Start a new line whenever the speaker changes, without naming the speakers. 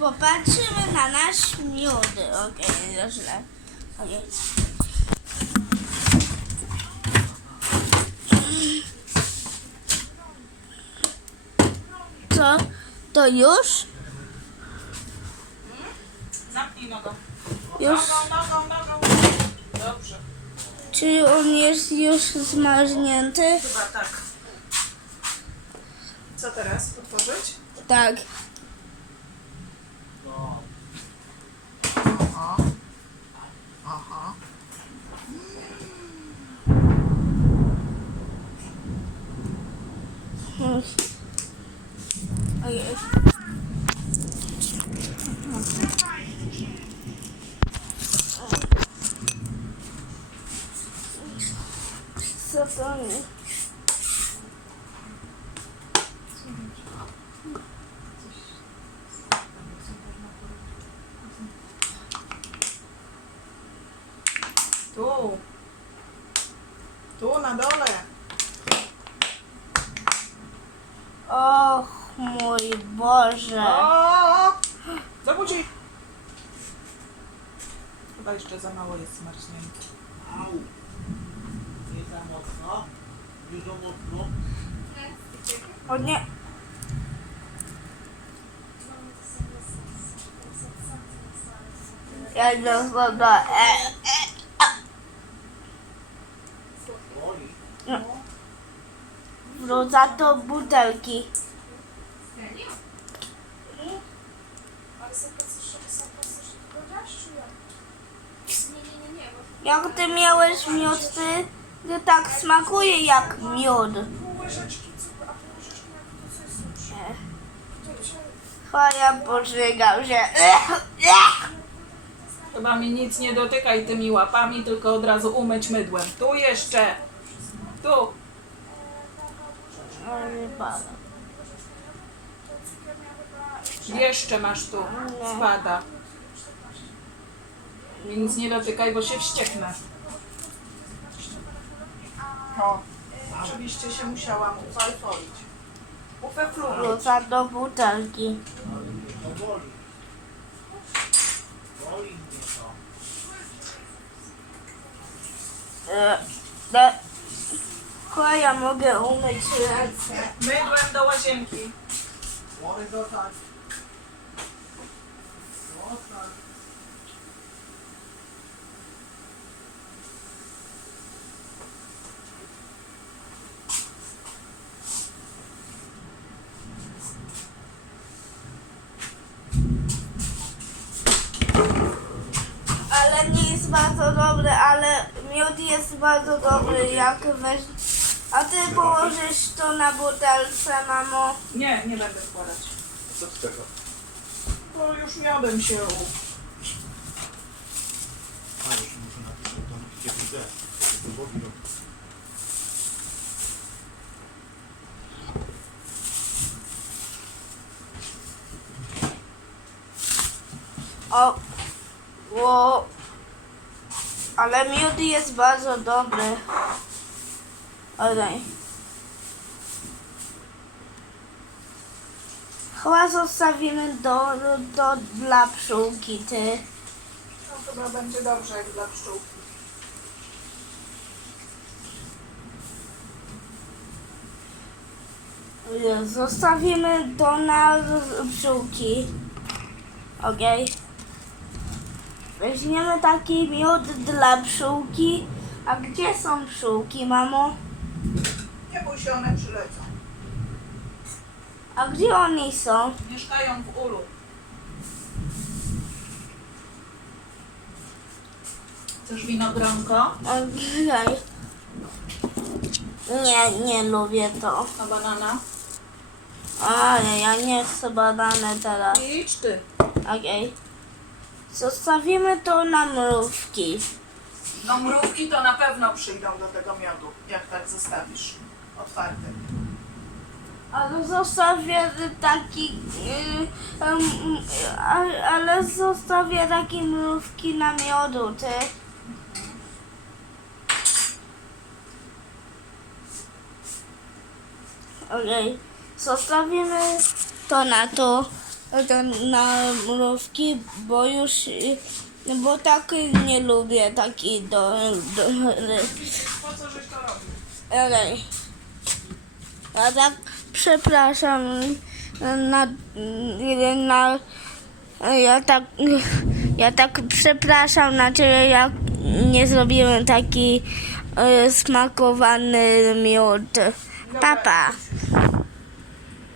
popatrzymy na nasz miód. Okej, okay, źle. Okej. Co? To już?
Zamknij nogą.
Już?
Nogą, nogą, nogą. Dobrze.
Czy on jest już zmarznięty?
Chyba tak. Co teraz? Otworzyć?
Tak. Ojej. Co to nie?
Tu. Tu na dole.
Och mój Boże.
O! Zabudzi. Chyba jeszcze za mało jest zmarznięty.
Au! Nie za mocno. Nie za mocno.
O nie. Ja idę do e, e,
Boli.
Butelki.
Są pacerze tylko deszczu, jak?
Ty miałeś miód, ty, ty tak smakuje jak miód.
pół łyżeczki cukru, a pół łyżeczki na to jest susz. To cię...
Chwaja pożygał się.
Chyba mi nic nie dotykaj tymi łapami, tylko od razu umyć mydłem. Tu jeszcze. Tu.
Ale.
Jeszcze masz tu. Spada. Mi nic nie dotykaj, bo się wścieknę. O, oczywiście się musiałam ufalfolić. Ufeflulić.
Wrzuca do butelki.
To boli. Boli mnie to.
E, e, Chwaja mogę umyć ręce.
Mydłem do łazienki.
Ale nie jest bardzo dobry, ale miód jest bardzo dobry, jak weź... A ty położysz to na butelce, mamo?
Nie, nie będę wkładać.
Co z tego?
Bo już miodem się u-
A, już muszę napisać tam gdzie widzę. To boli.
O, o, ale miód jest bardzo dobry. Okej. Chyba zostawimy do, do, do dla pszczółki, ty.
No chyba będzie dobrze jak dla pszczółki.
Zostawimy to na pszczółki. Okej. Weźmiemy taki miód dla pszczółki. A gdzie są pszczółki, mamo?
Nie bój się, one przylecą.
A gdzie oni są?
Mieszkają w ulu. Chcesz winogronko?
Okej. Nie, nie lubię to.
A banana?
Ale ja nie chcę banany teraz.
Idź ty.
Okej. Zostawimy to na mrówki.
No mrówki to na pewno przyjdą do tego miodu, jak tak zostawisz otwarty.
Ale zostawię taki. Ale zostawię takie mrówki na miodu, ty. Okej. Zostawimy to na to. na mrówki, bo już, y, bo tak nie lubię taki do, do
Po co żeś to robił?
Ej. Ja tak przepraszam na, na ja tak ja tak przepraszam na ciebie jak nie zrobiłem taki e, smakowany miód. Papa.